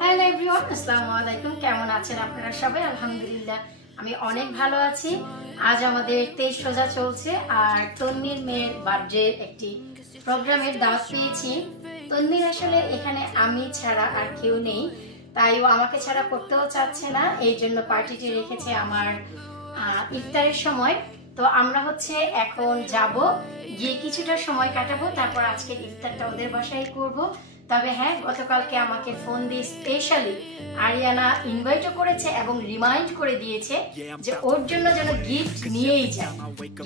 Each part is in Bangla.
হ্যালো এভরিওয়ান, আসসালামু আলাইকুম। কেমন আছেন আপনারা সবাই? আলহামদুলিল্লাহ আমি অনেক ভালো আছি। আজ আমাদের 23 রোজা চলছে আর তন্নির মেয়ের বার্থডে একটি প্রোগ্রামের দাওয়াত পেয়েছি। তন্নির আসলে এখানে আমি ছাড়া আর কেউ নেই, তাই ও আমাকে ছাড়া করতেও চাচ্ছে না, এই জন্য পার্টিটি রেখেছে আমার ইফতারের সময়। তো আমরা এখন যাব, গিয়ে কিছুটা সময় কাটাবো, তারপর আজকের ইফতারটা ওদের বাসায় করব। তবে হ্যাঁ, গতকালকে আমাকে ফোন দিয়ে স্পেশালি আরিয়ানা ইনভাইটও করেছে এবং রিমাইন্ড করে দিয়েছে যে ওর জন্য যেন গিফট নিয়েই যায়,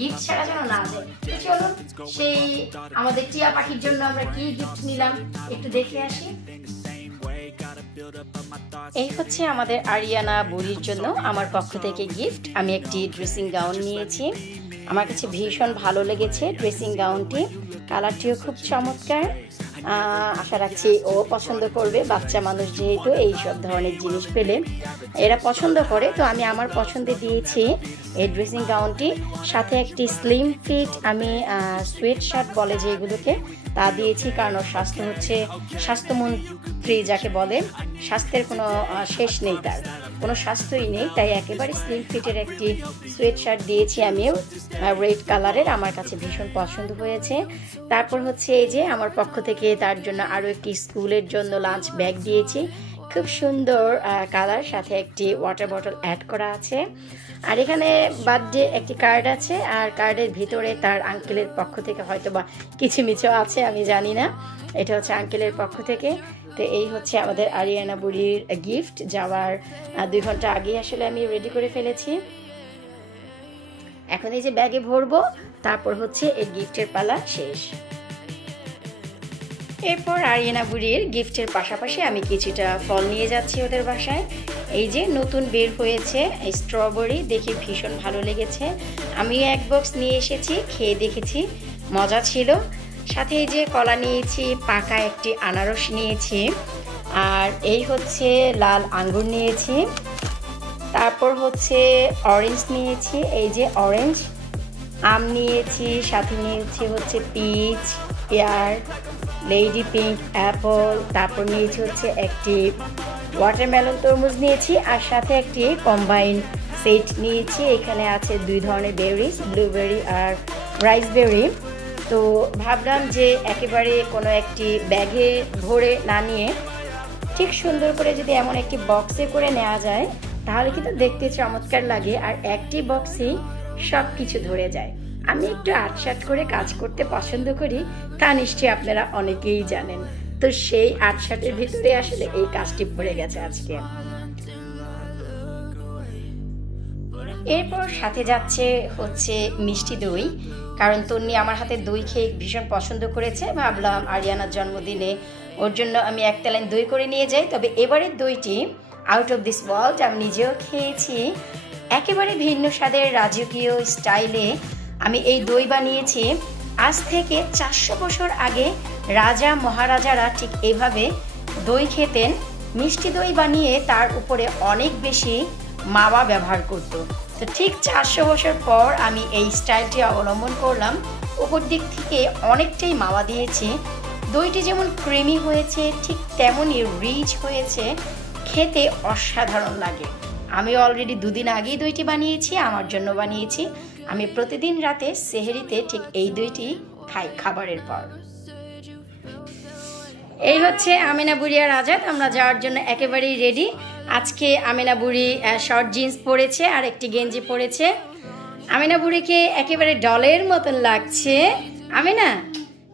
গিফট ছাড়া যেন না যায়। তো চলুন সেই আমাদের টিয়া পাখির জন্য আমরা কি গিফট নিলাম একটু দেখে আসি। এই আমাদের আরিয়ানা বুড়ির জন্য আমার পক্ষ থেকে গিফট। আমি একটি ড্রেসিং গাউন নিয়েছি, আমার কাছে ভীষণ ভালো লেগেছে ড্রেসিং গাউনটি, কালারটিও খুব চমৎকার। আশা রাখছি ও পছন্দ করবে, বাচ্চা মানুষ যেহেতু এই সব ধরনের জিনিস পেলে এরা পছন্দ করে। তো আমি আমার পছন্দে দিয়েছি এই ড্রেসিং গাউনটি, সাথে একটি স্লিম ফিট আমি সোয়েট শার্ট বলে যেগুলোকে তা দিয়েছি, কারণ ওর স্বাস্থ্যমন্ত্রী যাকে বলে, স্বাস্থ্যের কোনো শেষ নেই, তার কোনো স্বাস্থ্যই নেই, তাই একেবারে স্লিম ফিটের একটি সোয়েট শার্ট দিয়েছি আমিও, রেড কালারের, আমার কাছে ভীষণ পছন্দ হয়েছে। তারপর এই যে আমার পক্ষ থেকে তার জন্য আরও একটি স্কুলের জন্য লাঞ্চ ব্যাগ দিয়েছি, খুব সুন্দর কালার, সাথে একটি ওয়াটার বটল অ্যাড করা আছে। আর এখানে বার্থডে একটি কার্ড আছে, আর কার্ডের ভিতরে তার আঙ্কেলের পক্ষ থেকে হয়তো বা কিচিমিচো আছে, আমি জানি না, এটা আঙ্কেলের পক্ষ থেকে। তো এই আমাদের আরিয়ানা বুড়ির গিফট, যাওয়ার 2 ঘন্টা আগে আসলে আমি রেডি করে ফেলেছি। এখন এই যে ব্যাগে ভরবো, তারপর এর গিফটের পালা শেষ। এরপর আরিয়ানা বুড়ির গিফটের পাশাপাশি আমি কিছুটা ফল নিয়ে যাচ্ছি ওদের বাসায়। এই যে নতুন বের হয়েছে স্ট্রবেরি, দেখে ভীষণ ভালো লেগেছে, আমি এক বক্স নিয়ে এসেছি, খেয়ে দেখেছি, মজা ছিল। সাথে এই যে কলা নিয়েছি, পাকা একটি আনারস নিয়েছি, আর এই লাল আঙ্গুর নিয়েছি, তারপর অরেঞ্জ নিয়েছি, এই যে অরেঞ্জ আম নিয়েছি, সাথে নিয়েছি peach, pear, lady pink, apple, তারপর নিয়েছি একটি ওয়াটারমেলন তরমুজ নিয়েছি, আর সাথে একটি কম্বাইন সেট নিয়েছি। এখানে আছে 2 ধরনের বেরিজ, ব্লুবেরি আর রাইসবেরি। তো ভাবলাম যে একেবারে কোনো একটি ব্যাগে ভরে না নিয়ে ঠিক সুন্দর করে যদি এমন একটি বক্সে করে নেওয়া যায় তাহলে কিন্তু দেখতে চমৎকার লাগে, আর একটি বক্সেই সব কিছু ধরে যায়। আমি একটু আটসাট করে কাজ করতে পছন্দ করি, তা নিশ্চয়ই আপনারা অনেকেই জানেন। তো সেই আটসাটের ভিতরে আসলে এই কাজটি পড়ে গেছে আজকে। এরপর সাথে যাচ্ছে মিষ্টি দই, কারণ তন্নি আমার হাতে দই খেয়ে ভীষণ পছন্দ করেছে, ভাবলাম আরিয়ানার জন্মদিনে ওর জন্য আমি 1 তেলাইন দই করে নিয়ে যাই। তবে এবারের দইটি আউট অফ দিস ওয়ার্ল্ড, আমি নিজেও খেয়েছি, একেবারে ভিন্ন স্বাদের রাজকীয় স্টাইলে আমি এই দই বানিয়েছি। আজ থেকে 400 বছর আগে রাজা মহারাজারা ঠিক এভাবে দই খেতেন, মিষ্টি দই বানিয়ে তার উপরে অনেক বেশি মাওয়া ব্যবহার করত। তো ঠিক 400 বছর পর আমি এই স্টাইলটি অবলম্বন করলাম, উপর দিক থেকে অনেকটাই মাওয়া দিয়েছি। দইটি যেমন ক্রিমি হয়েছে ঠিক তেমনই রিচ হয়েছে, খেতে অসাধারণ লাগে। আমি অলরেডি 2 দিন আগেই দইটি বানিয়েছি, আমার জন্য বানিয়েছি। আমি প্রতিদিন রাতে সেহরিতে ঠিক এই দইটি খাই খাবারের পর। এই আমিনা বুড়ি আর আজাদ, আমরা যাওয়ার জন্য একেবারেই রেডি। আজকে আমিনা বুড়ি শর্ট জিন্স পরেছে আর একটি গেঞ্জি পরেছে। আমিনা বুড়িকে একেবারে ডলের মতন লাগছে। আমিনা,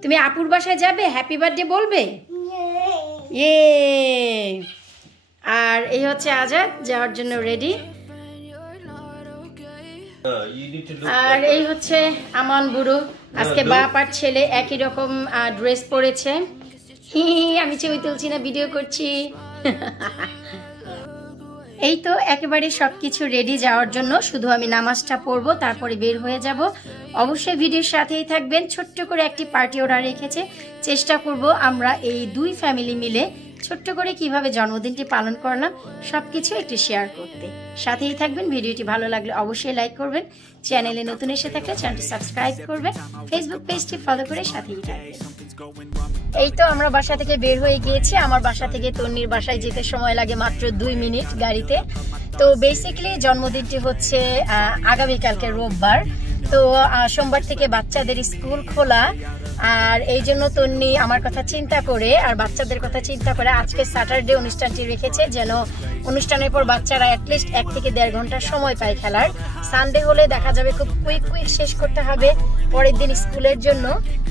তুমি আপুর বাসায় যাবে, হ্যাপি বার্থডে বলবে? ইয়ে। আর এই আজাদ যাওয়ার জন্য রেডি। আর এই আমান বুড়ো, আজকে বাপ আর ছেলে একই রকম ড্রেস পরেছে। আমি ছবি তুলছি না, ভিডিও করছি। এই তো একেবারে সবকিছু রেডি যাওয়ার জন্য, শুধু আমি নামাজটা পড়বো, তারপরে বের হয়ে যাব। অবশ্যই ভিডিওর সাথেই থাকবেন। ছোট্ট করে একটি পার্টি ওরা রেখেছে, চেষ্টা করব আমরা এই 2 ফ্যামিলি মিলে ছোট্ট করে কিভাবে জন্মদিনটি পালন করলাম সবকিছু একটু শেয়ার করতে। সাথেই থাকবেন। ভিডিওটি ভালো লাগলে অবশ্যই লাইক করবেন, চ্যানেলে নতুন এসে থাকলে চ্যানেলটি সাবস্ক্রাইব করবেন, ফেসবুক পেজটি ফলো করে সাথেই থাকবেন। এই তো আমরা বাসা থেকে বের হয়ে গিয়েছি। আমার বাসা থেকে তন্নির বাসায় যেতে সময় লাগে মাত্র 2 মিনিট গাড়িতে। তো বেসিক্যালি জন্মদিনটি হচ্ছে আগামীকালকে রোববার। তো সোমবার থেকে বাচ্চাদের স্কুল খোলা, আর এই জন্য তন্নি আমার কথা চিন্তা করে আর বাচ্চাদের কথা চিন্তা করে আজকে স্যাটারডে অনুষ্ঠানটি রেখেছে, যেন অনুষ্ঠানের পর বাচ্চারা অ্যাটলিস্ট 1 থেকে 1.5 ঘন্টা সময় পায় খেলার। সানডে হলে দেখা যাবে খুব কুইক শেষ করতে হবে পরের দিন স্কুলের জন্য।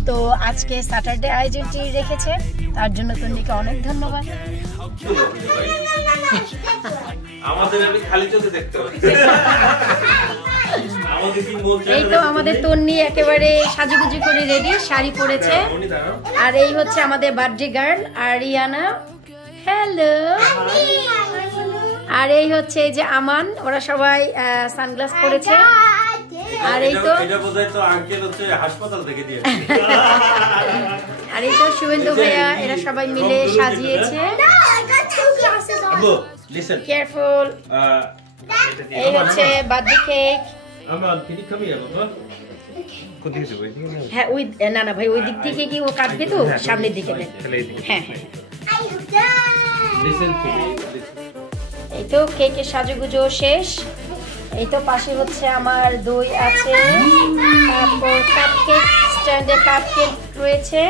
তো আজকে স্যাটারডে আয়োজনটি রেখেছে, তার জন্য তন্নিকে অনেক ধন্যবাদ। এই তো আমাদের তন্নি একেবারে সাজুগুজু করে রেডি, শাড়ি পরেছে। আর এই হচ্ছে আমাদের বার্থডে গার্ল আরিয়ানা, হ্যালো। আর এই হচ্ছে এই যে আমান, ওরা সবাই সানগ্লাস পরেছে। আর এই তো আর এই তো শুভেন্দু ভাইয়া, এরা সবাই মিলে সাজিয়েছে। কেয়ারফুল। এই হচ্ছে বার্থডে কেক। হ্যাঁ ওই না ভাই, ওই দিক থেকে কি ও কাটবে তো সামনের দিকে দেন। হ্যাঁ এই তো কেকের সাজুগুজো শেষ। এই তো পাশে হচ্ছে আমার দই আছে, তারপর কাপকেক, স্ট্যান্ডে কাপকেক রয়েছে।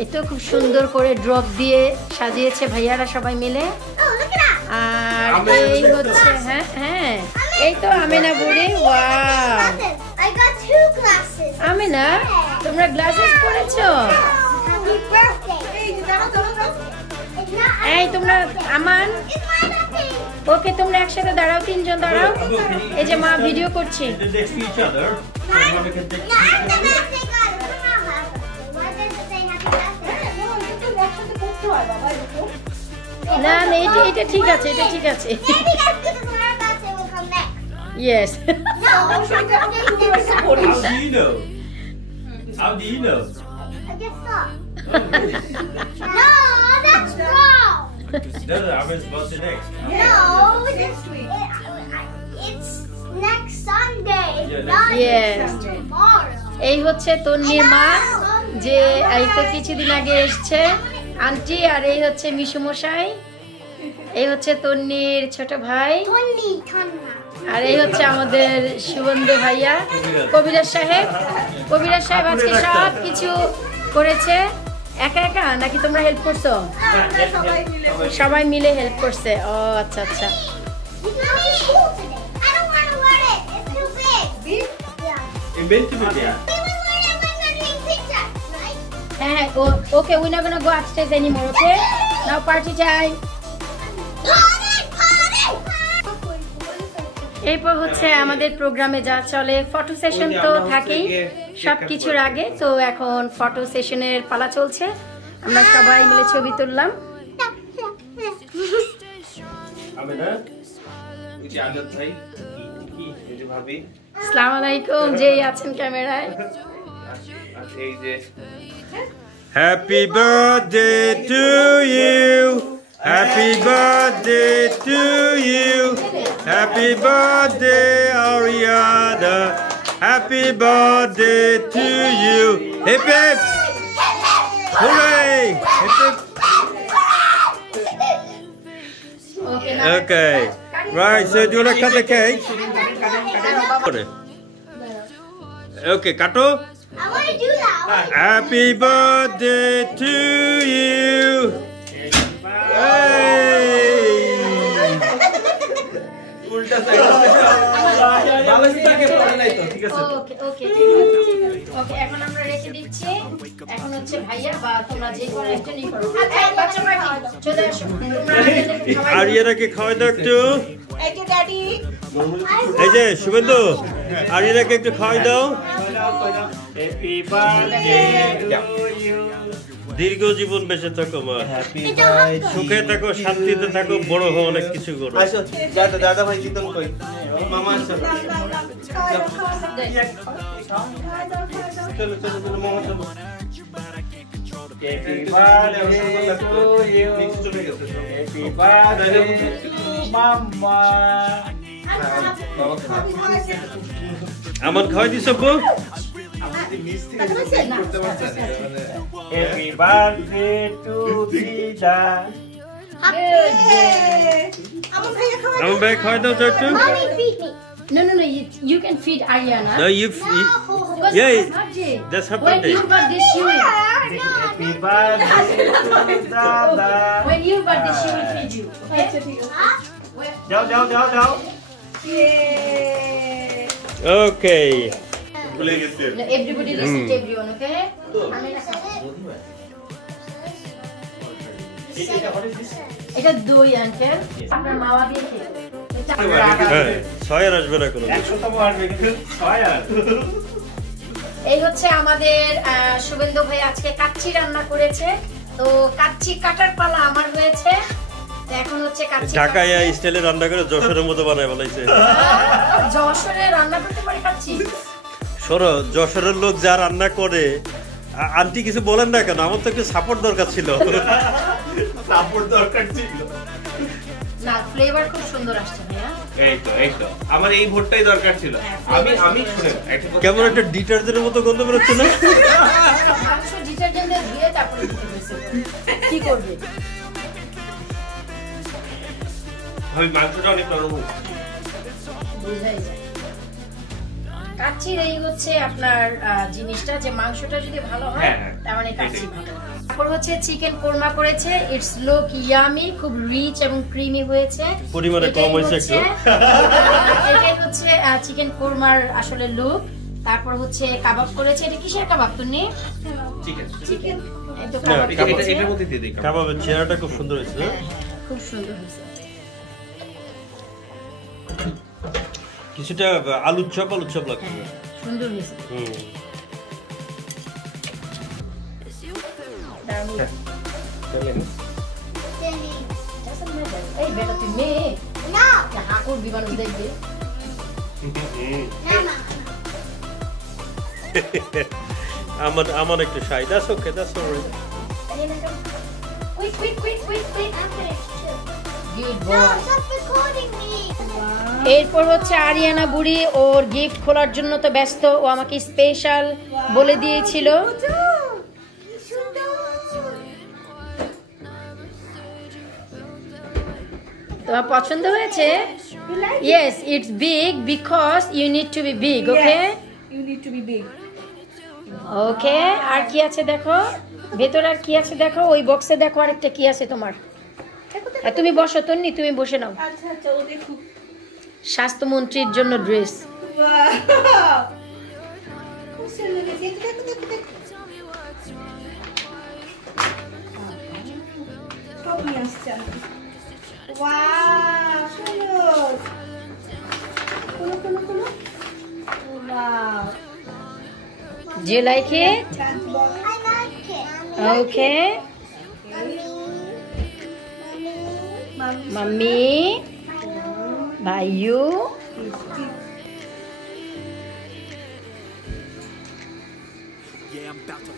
এই তো খুব সুন্দর করে ড্রপ দিয়ে সাজিয়েছে ভাইয়ারা সবাই মিলে। আর এই হচ্ছে হ্যাঁ এই তো আমেনা বুড়ি। ওয়াও আমেনা, তোমরা গ্লাসেস পরেছো? এই তোমরা আমান, ওকে তোমরা একসাথে দাঁড়াও, 3 জন দাঁড়াও। এই যে মা ভিডিও করছি। না না এটা ঠিক আছে, এটা ঠিক আছে। Yes. How do you know? I guess so. No, that's wrong. No, I'm supposed to next. No, this week. It's next Sunday. Yes. Tomorrow. এই হচ্ছে তন্নির মা, যে এই তো কিছুদিন আগে এসছে, আন্টি। আর এই হচ্ছে মিশু মশাই, এই হচ্ছে তন্নির ছোট ভাই। আর এই হচ্ছে আমাদের শুভেন্দু ভাইয়া, কবিরাজ সাহেব। কবিরাজ সাহেব আজকে সব কিছু করেছে একা একা, নাকি তোমরা হেল্প করছো? সবাই মিলে হেল্প করছে। ও আচ্ছা আচ্ছা। হ্যাঁ okay, we not gonna go upstage anymore, okay? Now party time. এরপর হচ্ছে আমাদের প্রোগ্রামে যা চলে, ফটো সেশন তো থাকেই সবকিছুর আগে। তো এখন ফটো সেশনের পালা চলছে, আমরা সবাই মিলে ছবি তুললাম। আসসালামু আলাইকুম, যেই আছেন ক্যামেরায়। Happy birthday to you. Happy birthday to you. Happy birthday, Ariana. Happy birthday to you. Hip hip. Hooray! Hip hip. Okay. Right, so do you want to cut the cake? Okay, kato. I want to do that. Happy birthday to you. এখন আমরা রেখে দিচ্ছি। এখন হচ্ছে ভাইয়া বা তোমরা যে কোনো একটা নিয়ে করো। চলে আসো, আরিয়ানাকে খাওয়াই দাও একটু। এই যে শুভেন্দু, আরিয়ানাকে একটু খাওয়াই দাও। দীর্ঘ জীবন বেঁচে থাকো মা, সুখে থাকো, শান্তিতে থাকো, বড় হও, অনেক কিছু করো। দাদা ভাই জিতন কই মামা আসো, চলো চলো চলো মামা চলো। Happy birthday to you. Happy birthday to mama. আমার খাওয়াই দিছ বউ? Happy birthday to Dida. আমার ভাই খাওয়াই দাও তো একটু। Mommy, feed me. No, you can feed Ariana. No, Because yeah, it's her birthday. that's her When birthday. your birthday, she will. Happy birthday to Dada. When your birthday, she will feed you. Okay? যাও Okay. ভুলে গেছে No, everybody listen to everyone, okay? এটা দই আঙ্কেল আপনার মাওয়া দিয়ে খেয়ে হ্যাঁ, ছয় আর আসবে না কোনো। 100তম আসবে কিন্তু 6 আর এই হচ্ছে আমাদের শুভেন্দু ভাই আজকে কাচ্চি রান্না করেছে। তো কাচ্চি কাটার পালা আমার হয়েছে। তো এখন হচ্ছে কাচ্চি ঢাকায় স্টাইলে রান্না করে যশোরের মতো বানায় বলাইছে। যশোরে রান্না করতে পারে কাচ্চি। শোনো, যশোরের লোক যা রান্না করে, আন্টি কিছু বলেন না কেন? আমার তো একটু সাপোর্ট দরকার ছিল। সাপোর্ট দরকার ছিল। না, ফ্লেভার খুব সুন্দর আসছে ভাইয়া। এই তো আমার এই ভোটটাই দরকার ছিল। আমি শুনে কেমন একটা ডিটারজেন্টের মতো গন্ধ বেরোচ্ছে না? মাংস ডিটারজেন্ট দিয়ে ধুয়ে তারপরে দিতে হয়েছে। কি করবে? আমি মাংসটা অনেক নরম হয়েছে। বুঝাই যায়। কাচ্চির এই হচ্ছে আপনার জিনিসটা, যে মাংসটা যদি ভালো হয় তার মানে কাচ্চি ভালো। তারপর হচ্ছে চিকেন কোরমা করেছে। ইটস লুক ইয়ামি, খুব রিচ এবং ক্রিমি হয়েছে। পরিমাণে কম হয়েছে একটু। এটাই হচ্ছে চিকেন কোরমার আসলে লুক। তারপর হচ্ছে কাবাব করেছে। এটা কিসের কাবাব তুমি? চিকেন। এই তো কাবাব করেছে। এটার মধ্যে দিয়ে দিই। কাবাবের চেহারাটা খুব সুন্দর হয়েছে। খুব সুন্দর হয়েছে। কিছুটা আলুর চপ লাগছে। সুন্দর হয়েছে। এই বেটা তুই মেয়ে No. হাকুর বিমান দেখবে। আমার একটু শাই। That's okay, that's all right. Quick. I'm finished too. Good No, boy. stop recording me. এরপর হচ্ছে আরিয়ানা বুড়ি ওর গিফট খোলার জন্য তো ব্যস্ত। ও আমাকে স্পেশাল বলে দিয়েছিল। তোমার পছন্দ হয়েছে? Yes, it's big because you need to be big, okay? You need to be big. Okay, আর কি আছে দেখো? ভেতরে আর কি আছে দেখো? ওই বক্সে দেখো আরেকটা কি আছে তোমার। আর তুমি বসো তন্নি, তুমি বসে নাও। আচ্ছা ও দেখো। স্বাস্থ্যমন্ত্রীর জন্য ড্রেস। Wow. খুব সুন্দর হয়েছে। দেখো। সব নিয়ে আসছে। Wow, সুন্দর। কোনো। Wow. Do you like it? I like it. Okay. Mommy. By you.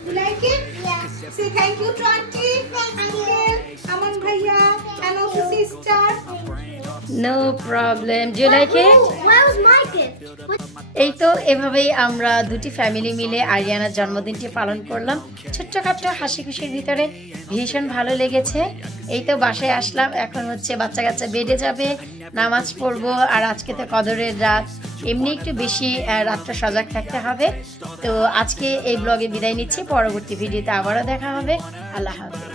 You like it? Yeah. Say thank you to auntie, uncle, Aman bhaiya, and also sister. No problem. Do you like it? Where was my gift? এই তো এভাবেই আমরা দুটি ফ্যামিলি মিলে আরিয়ানার জন্মদিনটি পালন করলাম ছোট্টখাট্ট হাসি খুশির ভিতরে। ভীষণ ভালো লেগেছে। এই তো বাসায় আসলাম, এখন হচ্ছে বাচ্চা কাচ্চা বেডে যাবে, নামাজ পড়বো। আর আজকে তো কদরের রাত, এমনি একটু বেশি রাতটা সজাগ থাকতে হবে। তো আজকে এই ব্লগে বিদায় নিচ্ছি, পরবর্তী ভিডিওতে আবারও দেখা হবে। আল্লাহ হাফেজ।